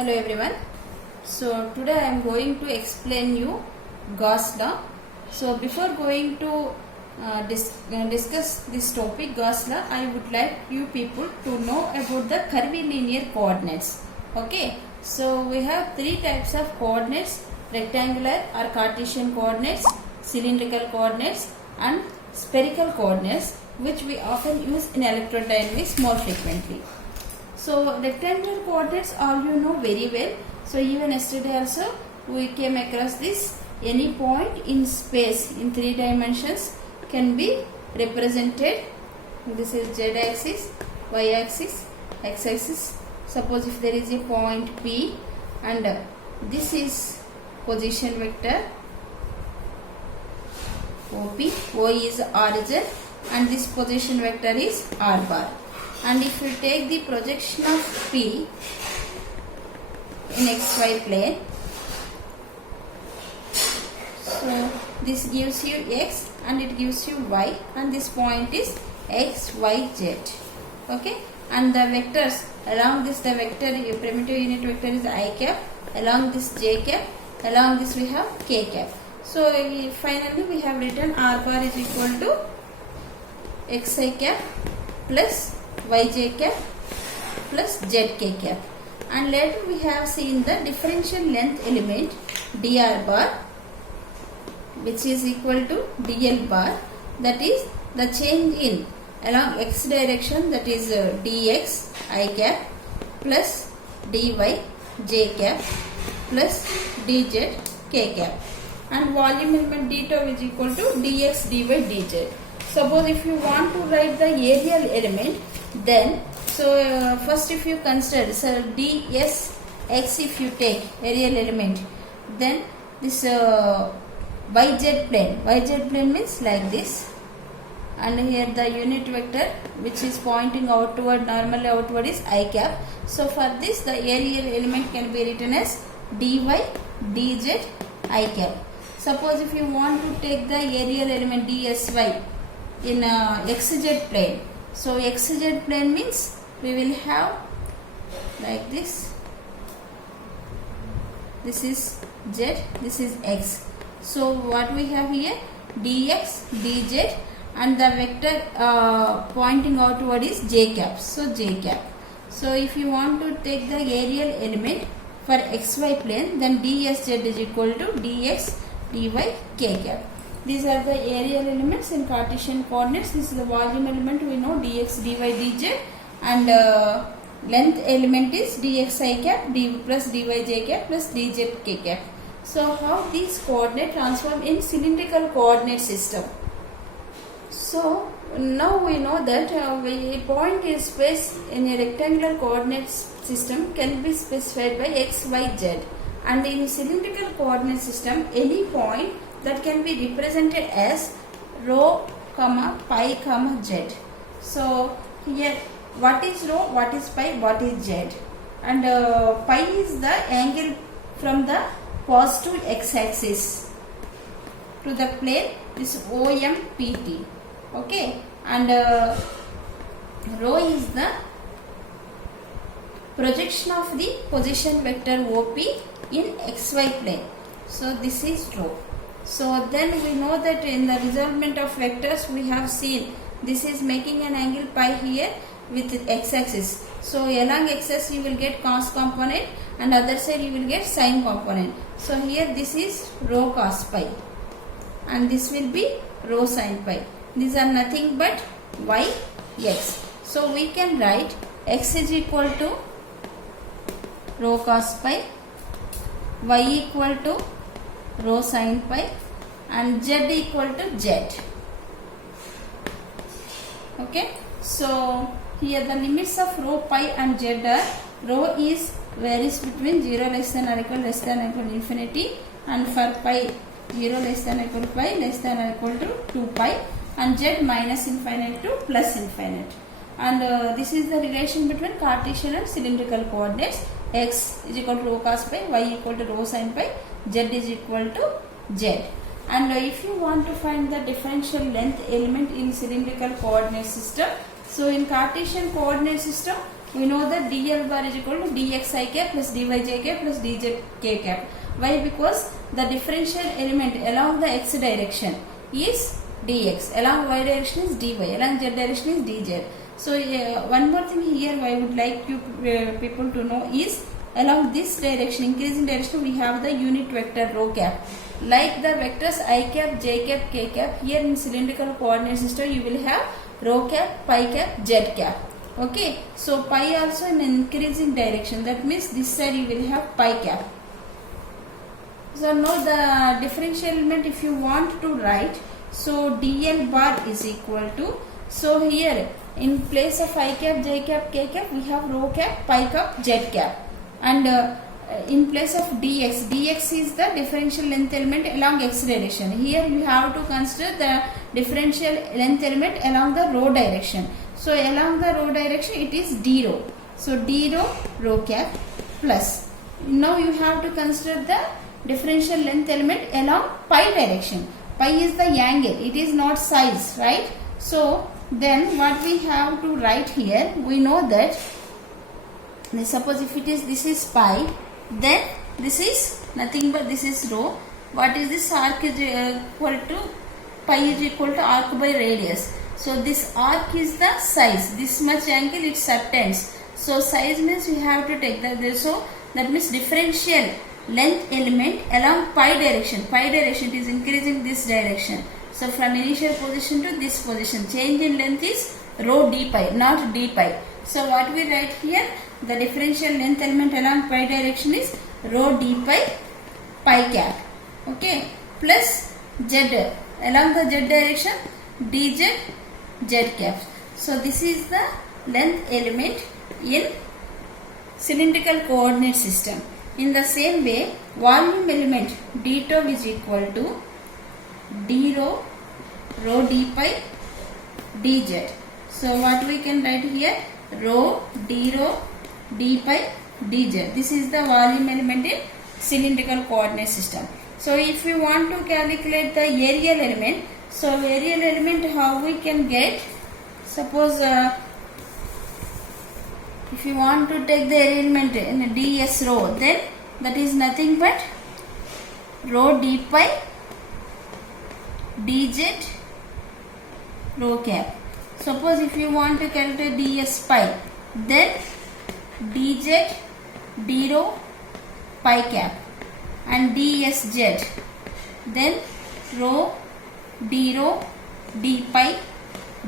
Hello everyone. So today I am going to explain you Gauss law. So before going to discuss this topic Gauss law, I would like you people to know about the curvilinear coordinates. Okay. So we have three types of coordinates: rectangular or Cartesian coordinates, cylindrical coordinates, and spherical coordinates, which we often use in electrodynamics more frequently. So rectangular coordinates all you know very well. So even yesterday also we came across this. Any point in space in three dimensions can be represented. This is z axis, y axis, x axis. Suppose if there is a point P and this is position vector OP, O is origin and this position vector is r bar. And if you take the projection of P in xy plane, so this gives you x and it gives you y, and this point is x, y, z. Okay, and the vectors along this, the vector primitive unit vector is I cap, along this j cap, along this we have k cap. So finally we have written r bar is equal to xi cap plus yj cap plus zk cap, and later we have seen the differential length element dr bar, which is equal to dl bar, that is the change in along x direction, that is dx I cap plus dy j cap plus dz k cap, and volume element d tau is equal to dx dy dz. Suppose if you want to write the areal element, then first if you consider ds x, if you take areal element, then this yz plane means like this, and here the unit vector which is pointing outward, normally outward, is I cap. So for this the areal element can be written as dy dz I cap. Suppose if you want to take the areal element dsy in xz plane, so xz plane means we will have like this, this is z, this is x. So what we have here, dx dz, and the vector pointing outward is j cap, so j cap. So if you want to take the areal element for xy plane, then ds z is equal to dx dy k cap. These are the areal elements in Cartesian coordinates. This is the volume element, we know dx dy dz, and length element is dx I cap plus dy j cap plus dz k cap. So how these coordinate transform in cylindrical coordinate system? So now we know that a point in space in a rectangular coordinate system can be specified by x, y, z, and in cylindrical coordinate system any point that can be represented as rho, pi, z. So here what is rho, what is pi, what is z, and pi is the angle from the positive x axis to the plane, this OMPT. Okay, and rho is the projection of the position vector OP in xy plane. So this is rho. So then we know that in the resolvement of vectors we have seen this is making an angle pi here with x axis. So along x axis you will get cos component and other side you will get sin component. So here this is rho cos pi and this will be rho sin pi. These are nothing but y, x. So we can write x is equal to rho cos pi, y equal to rho sin pi, and z equal to z. Okay, so here the limits of rho, pi and z are: rho is varies between 0 less than or equal to infinity, and for pi 0 less than or equal to pi less than or equal to 2 pi, and z minus infinite to plus infinite. And this is the relation between Cartesian and cylindrical coordinates. X is equal to rho cos pi, y equal to rho sin pi, z is equal to z. And if you want to find the differential length element in cylindrical coordinate system, so in Cartesian coordinate system we know that dl bar is equal to dxi cap plus dyj cap plus dz k cap. Why? Because the differential element along the x direction is dx, along y direction is dy, along z direction is dz. So one more thing here I would like you people to know is, along this direction, increasing direction, we have the unit vector rho cap. Like the vectors I cap, j cap, k cap, here in cylindrical coordinate system you will have rho cap, pi cap, z cap. Okay, so pi also in increasing direction, that means this side you will have pi cap. So now the differential element if you want to write, so dl bar is equal to, so here in place of I cap, j cap, k cap, we have rho cap, pi cap, z cap. And in place of dx, dx is the differential length element along x direction. Here you have to consider the differential length element along the rho direction. So along the rho direction it is d rho. So d rho, rho cap plus. Now you have to consider the differential length element along pi direction. Pi is the angle, it is not size, right? So then what we have to write here, we know that, suppose if it is, this is pi, then this is nothing but this is rho. What is this? Arc is equal to, pi is equal to arc by radius. So this arc is the size, this much angle it subtends. So size means you have to take that. So that means differential length element along pi direction. Pi direction, it is increasing this direction. So from initial position to this position, change in length is rho d pi, not d pi. So what we write here, the differential length element along pi direction is rho d pi, pi cap. Okay, plus z, along the z direction dz, z cap. So this is the length element in cylindrical coordinate system. In the same way, volume element d tau is equal to d rho, rho d pi, dz. So what we can write here, rho d pi, dz. This is the volume element in cylindrical coordinate system. So if you want to calculate the areal element, so areal element how we can get, suppose if you want to take the element in ds rho, then that is nothing but rho d pi, dz, rho cap. Suppose if you want to calculate ds pi, then dz, d rho, pi cap, and dsz, then rho, d rho, d pi,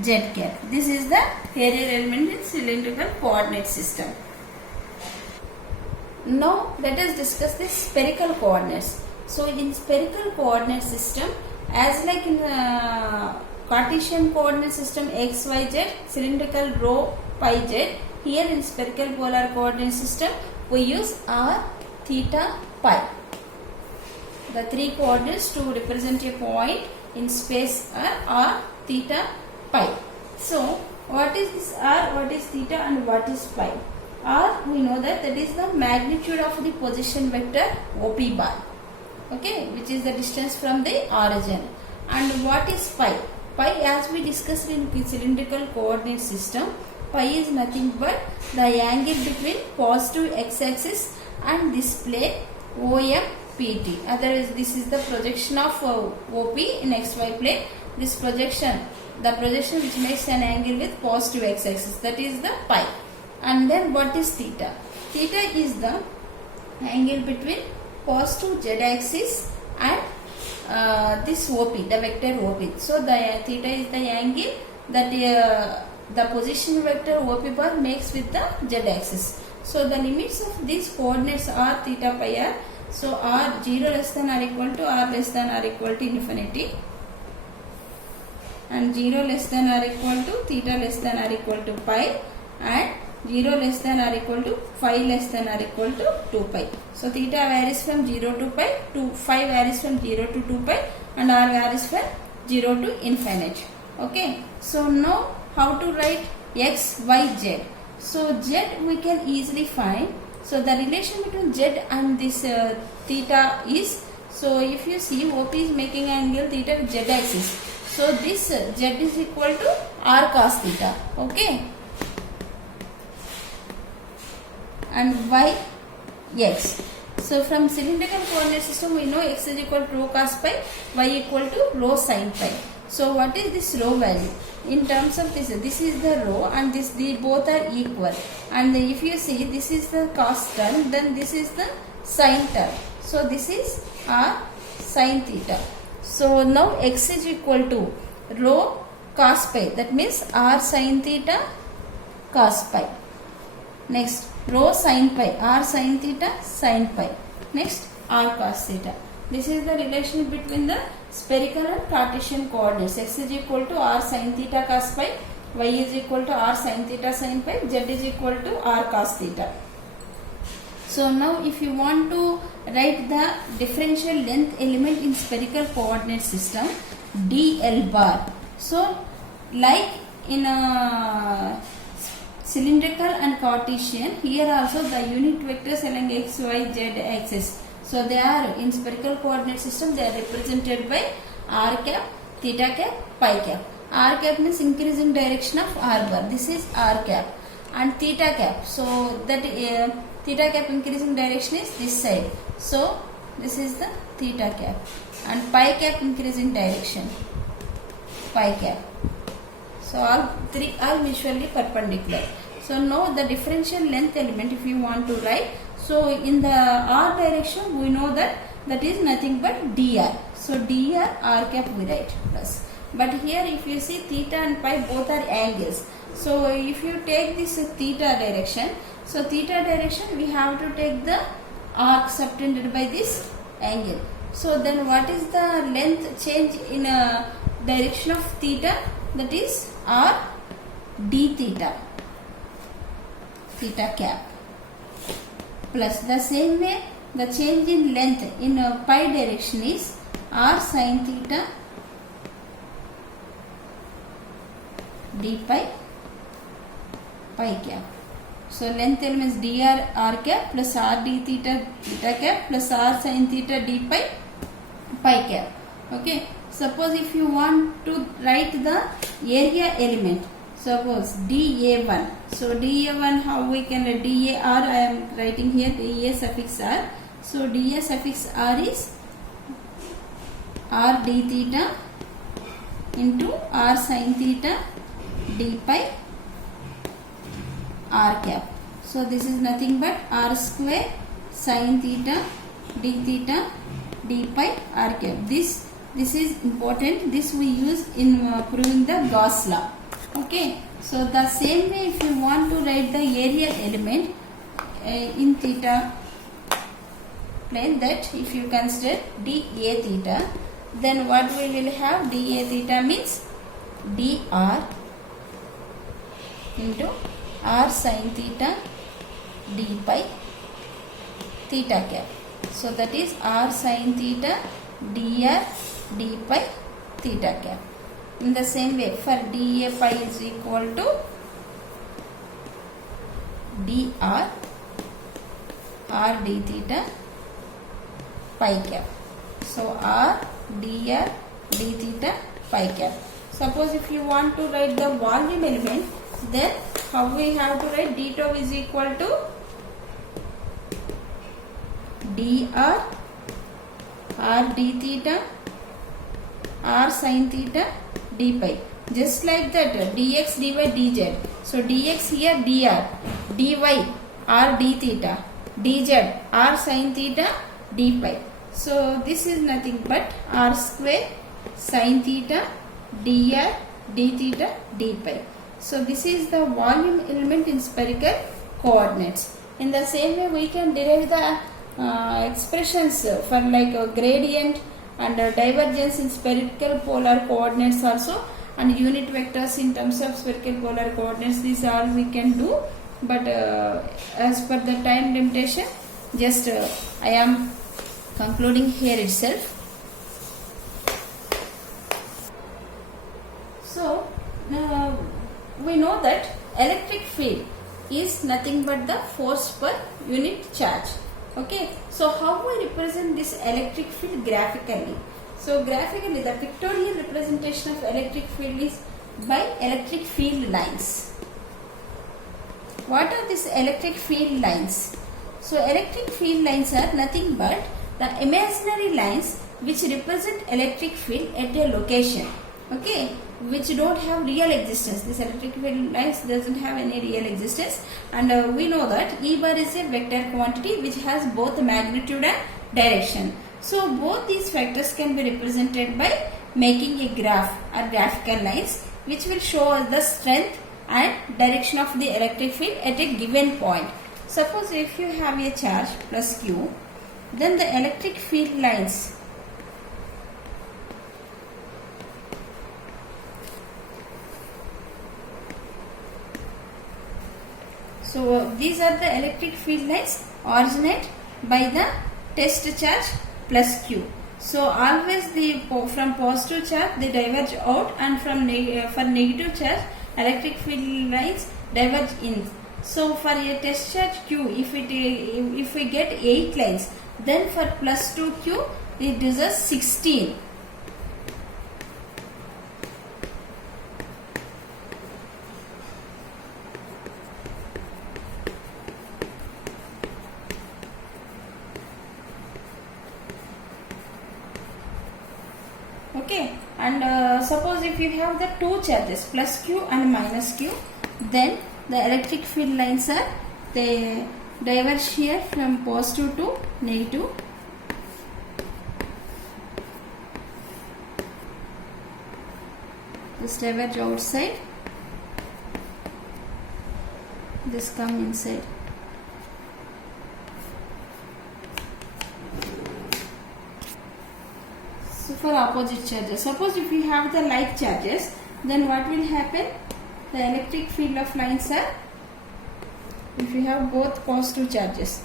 z cap. This is the areal element in cylindrical coordinate system. Now let us discuss the spherical coordinates. So in spherical coordinate system, as like in Cartesian coordinate system x, y, z, cylindrical rho, pi, z, here in spherical polar coordinate system we use r, theta, pi. The three coordinates to represent a point in space are r, theta, pi. So what is this r, what is theta, and what is pi? R, we know that is the magnitude of the position vector OP bar, okay, which is the distance from the origin. And what is pi? Pi, as we discussed in cylindrical coordinate system, pi is nothing but the angle between positive x-axis and this plane OMPT. Otherwise, this is the projection of OP in xy plane. This projection, the projection which makes an angle with positive x-axis, that is the pi. And then what is theta? Theta is the angle between positive z-axis and this OP, the vector OP. So the theta is the angle that the position vector OP bar makes with the z-axis. So the limits of these coordinates are theta, pi are, so r 0 less than or equal to r less than or equal to infinity, and 0 less than or equal to theta less than or equal to pi, and 0 less than or equal to phi less than or equal to 2 pi. So theta varies from 0 to pi, phi varies from 0 to 2 pi, and r varies from 0 to infinite. Okay. So now how to write x, y, z? So z we can easily find. So the relation between z and this theta is, so if you see OP is making angle theta with z axis. So this z is equal to r cos theta. Okay. and y x. So from cylindrical coordinate system we know x is equal to rho cos pi, y equal to rho sin pi. So what is this rho value? In terms of this is the rho and the both are equal, and if you see this is the cos term, then this is the sin term. So this is r sin theta. So now x is equal to rho cos pi, that means r sin theta cos pi. Next rho sin pi, r sin theta sin pi. Next r cos theta. This is the relation between the spherical and Cartesian coordinates. X is equal to r sin theta cos pi, y is equal to r sin theta sin pi, z is equal to r cos theta. So now if you want to write the differential length element in spherical coordinate system, dl bar. So like in a cylindrical and Cartesian, here also the unit vectors along x, y, z axis. So they are in spherical coordinate system, they are represented by r cap, theta cap, pi cap. R cap means increasing direction of r bar. This is r cap, and theta cap. So that theta cap increasing direction is this side. So this is the theta cap, and pi cap increasing direction, pi cap. So all three are mutually perpendicular. So now the differential length element, if you want to write, so in the r direction we know that is nothing but dr. So dr r cap we write plus. But here if you see theta and pi both are angles. So if you take this theta direction, so theta direction we have to take the arc subtended by this angle. So then what is the length change in a direction of theta? That is r d theta, theta cap, plus the same way the change in length in pi direction is r sin theta d pi, pi cap. So length elements dr r cap plus r d theta theta cap plus r sin theta d pi, pi cap. Okay. Suppose if you want to write the area element, suppose dA1. So dA1, how we can write dAr? I am writing here dA suffix r. So dA suffix r is r d theta into r sin theta d pi r cap. So this is nothing but r square sin theta d theta d pi r cap. This is important. This we use in proving the Gauss law. Okay. So the same way if you want to write the area element in theta plane, that if you consider dA theta, then what we will have? dA theta means dr into r sin theta d pi theta cap. So that is r sin theta dr d pi theta cap. In the same way for dA pi is equal to dr r d theta pi cap. So r dr d theta pi cap. Suppose if you want to write the volume element, then how we have to write? d tau is equal to dr r d theta r sin theta d pi. Just like that dx dy dz. So dx here dr, dy r d theta, dz r sin theta d pi. So this is nothing but r square sin theta dr d theta d pi. So this is the volume element in spherical coordinates. In the same way we can derive the expressions for like a gradient and divergence in spherical polar coordinates also, and unit vectors in terms of spherical polar coordinates. These all we can do, but as per the time limitation, just I am concluding here itself. So we know that electric field is nothing but the force per unit charge. Okay, so how we represent this electric field graphically? So graphically, the pictorial representation of electric field is by electric field lines. what are these electric field lines? So electric field lines are nothing but the imaginary lines which represent electric field at a location, okay, which don't have real existence. This electric field lines doesn't have any real existence, and we know that E bar is a vector quantity which has both magnitude and direction. So both these factors can be represented by making a graph or graphical lines which will show us the strength and direction of the electric field at a given point. Suppose if you have a charge plus Q, then the electric field lines these are the electric field lines originate by the test charge plus Q. So always from positive charge they diverge out, and from for negative charge electric field lines diverge in. So for a test charge Q, if we get 8 lines, then for plus 2Q it is a 16. Okay, and suppose if you have the two charges plus Q and minus Q, then the electric field lines are, they diverge here from positive to negative. This diverge outside, this come inside. So for opposite charges, suppose if you have the like charges, then what will happen? The electric field of lines are, if you have both positive charges,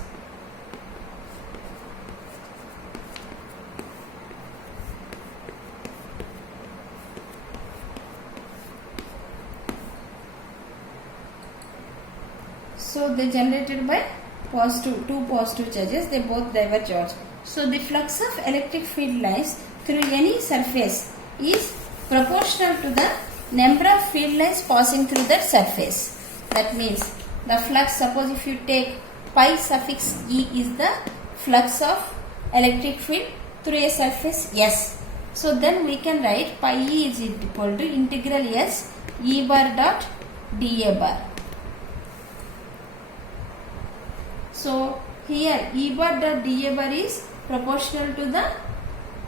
so they generated by two positive charges, they both diverge out. So the flux of electric field lines through any surface is proportional to the number of field lines passing through that surface. That means the flux, suppose if you take pi suffix E is the flux of electric field through a surface S. So then we can write pi E is equal to integral S E bar dot dA bar. So here E bar dot dA bar is proportional to the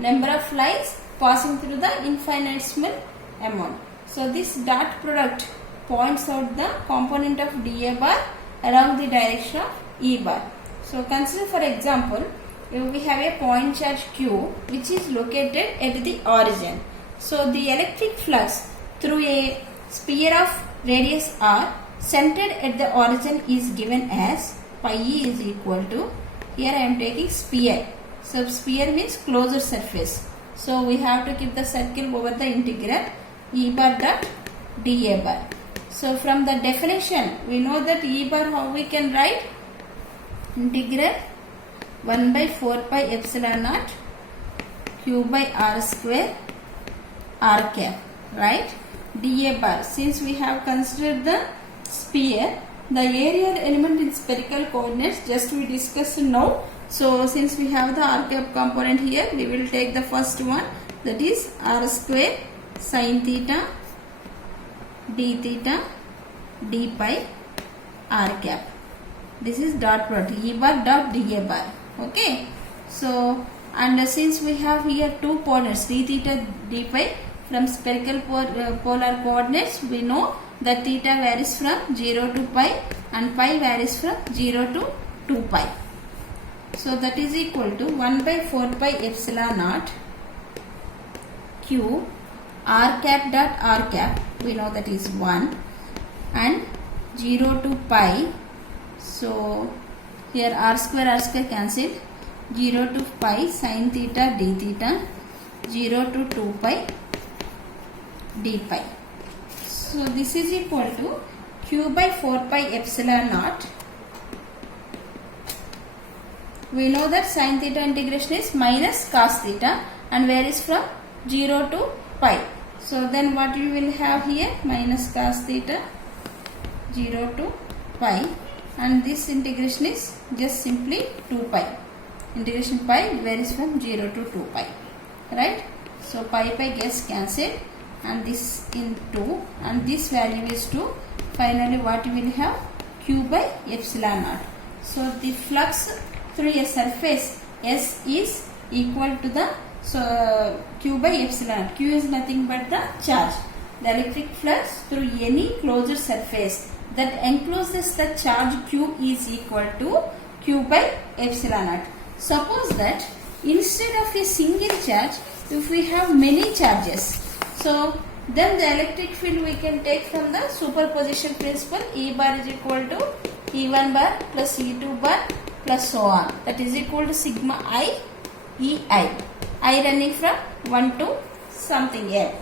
number of lines passing through the infinitesimal amount. So this dot product points out the component of dA bar along the direction of E bar. So consider, for example, we have a point charge Q which is located at the origin. So the electric flux through a sphere of radius R centered at the origin is given as pi E is equal to, here I am taking sphere. So sphere means closed surface. So we have to keep the circle over the integral E bar dot dA bar. So from the definition we know that E bar, how we can write? Integral 1 by 4 pi epsilon naught Q by R square R cap, right? dA bar, since we have considered the sphere, the area element in spherical coordinates just we discussed now. So since we have the R cap component here, we will take the first one, that is R square sin theta d theta d pi R cap. This is dot product E bar dot dA bar. Okay. So and since we have here two coordinates d theta d pi, from spherical polar coordinates we know that theta varies from 0 to pi and pi varies from 0 to 2 pi. So that is equal to 1 by 4 pi epsilon naught Q R cap dot R cap, we know that is 1, and 0 to pi. So here R square cancelled, 0 to pi sin theta d theta, 0 to 2 pi d pi. So this is equal to Q by 4 pi epsilon naught. We know that sin theta integration is minus cos theta and varies from 0 to pi. So then what we will have here? Minus cos theta 0 to pi, and this integration is just simply 2 pi. Integration pi varies from 0 to 2 pi, right? So pi gets cancelled, and this in 2, and this value is 2. Finally what we will have? Q by epsilon naught. So the flux through a surface S is equal to the Q by epsilon. Q is nothing but the charge. The electric flux through any closed surface that encloses the charge Q is equal to Q by epsilon naught. Suppose that instead of a single charge, if we have many charges, so then the electric field we can take from the superposition principle. E bar is equal to E1 bar plus E2 bar plus so on. That is equal to sigma I EI. I running from 1 to something L.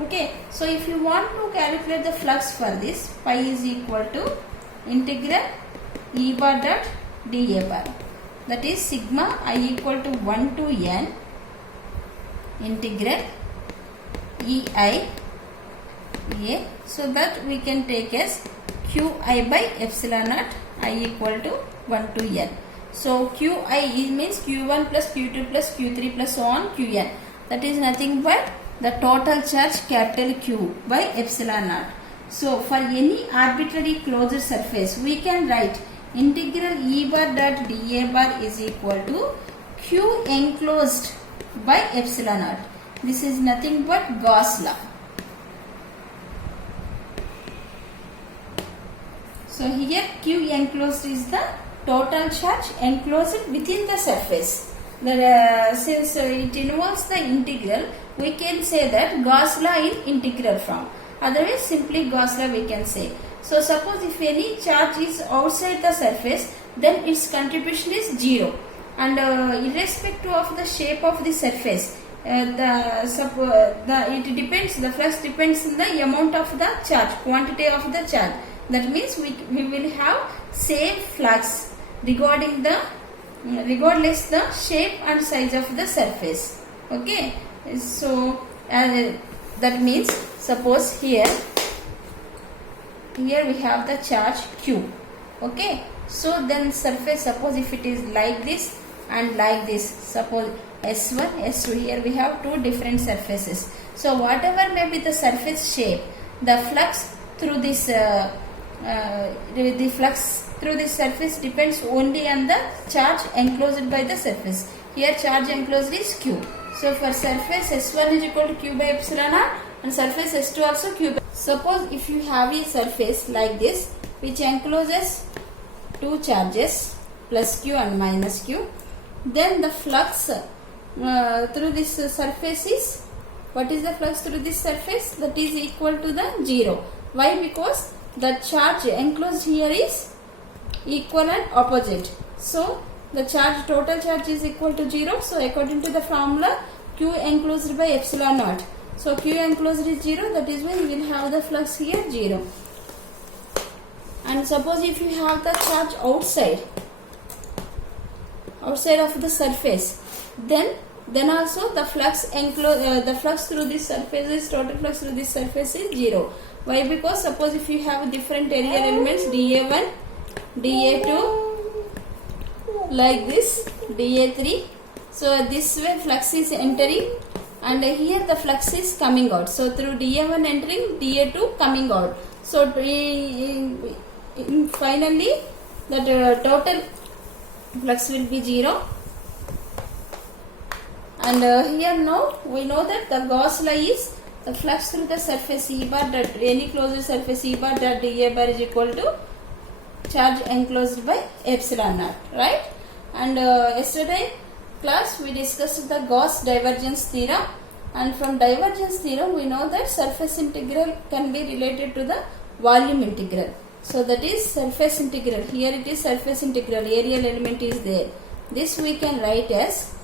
Okay. So if you want to calculate the flux for this, pi is equal to integral E bar dot dA bar. That is sigma I equal to 1 to N integral EI A, so that we can take as Qi by epsilon naught I equal to 1 to N. So Qi means Q1 plus Q2 plus Q3 plus so on Qn. That is nothing but the total charge capital Q by epsilon naught. So for any arbitrary closed surface, we can write integral E bar dot dA bar is equal to Q enclosed by epsilon naught. This is nothing but Gauss law. So here Q enclosed is the total charge enclosed within the surface. Since it involves the integral, we can say that Gauss law in integral form. Otherwise simply Gauss law we can say. So suppose if any charge is outside the surface, then its contribution is 0. And irrespective of the shape of the surface, the flux depends on the amount of the charge, quantity of the charge. That means we will have same flux regardless the shape and size of the surface. Okay. So that means suppose here we have the charge Q. Okay. So then surface, suppose if it is like this and like this, suppose S1, S2, here we have two different surfaces. So whatever may be the surface shape, the flux through this surface depends only on the charge enclosed by the surface. Here charge enclosed is Q. So for surface S1 is equal to Q by epsilon naught, and surface S2 also Q by. Suppose if you have a surface like this which encloses two charges plus Q and minus Q, then the flux through this surface is, what is the flux through this surface? That is equal to the 0. Why? Because the charge enclosed here is equal and opposite. So the charge, total charge is equal to 0. So according to the formula, Q enclosed by epsilon naught. So Q enclosed is 0. That is why we will have the flux here 0. And suppose if you have the charge outside of the surface, then also the flux the flux through this surface is, total flux through this surface is 0. Why? Because suppose if you have different area elements dA1, dA2, like this, dA3. So this way flux is entering, and here the flux is coming out. So through dA1 entering, dA2 coming out. So finally the total flux will be 0. And here now we know that the Gauss law is the flux through the surface E bar dot any closed surface E bar dot dA bar is equal to charge enclosed by epsilon naught, right? And yesterday class we discussed the Gauss divergence theorem, and from divergence theorem we know that surface integral can be related to the volume integral. So that is surface integral. Here it is surface integral, areal element is there. This we can write as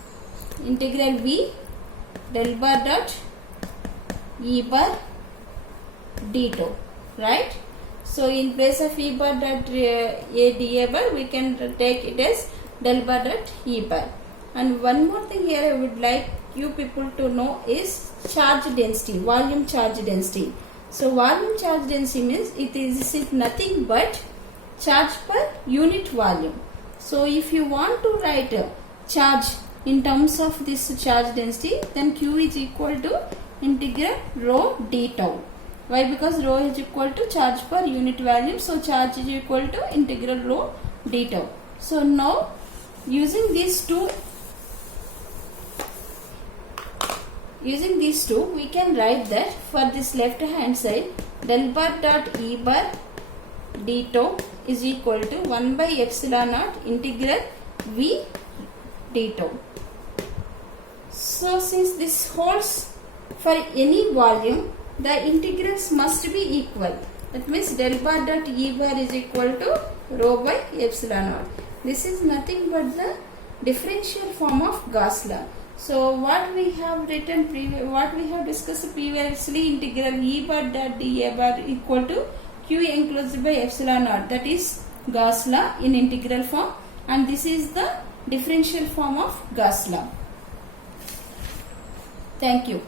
integral V del bar dot E bar d2, right? So in place of E bar dot A dA bar, we can take it as del bar dot E bar. And one more thing here I would like you people to know is charge density, volume charge density. So volume charge density means it is nothing but charge per unit volume. So if you want to write charge in terms of this charge density, then Q is equal to integral rho d tau. Why? Because rho is equal to charge per unit volume, so charge is equal to integral rho d tau. So now using these two, we can write that for this left hand side, del bar dot E bar d tau is equal to 1 by epsilon naught integral V d tau. So since this holds for any volume, the integrals must be equal. That means del bar dot E bar is equal to rho by epsilon naught. This is nothing but the differential form of Gauss law. So what we have discussed previously, integral E bar dot dA bar equal to Q enclosed by epsilon naught. That is Gauss law in integral form, and this is the differential form of Gauss law. Thank you.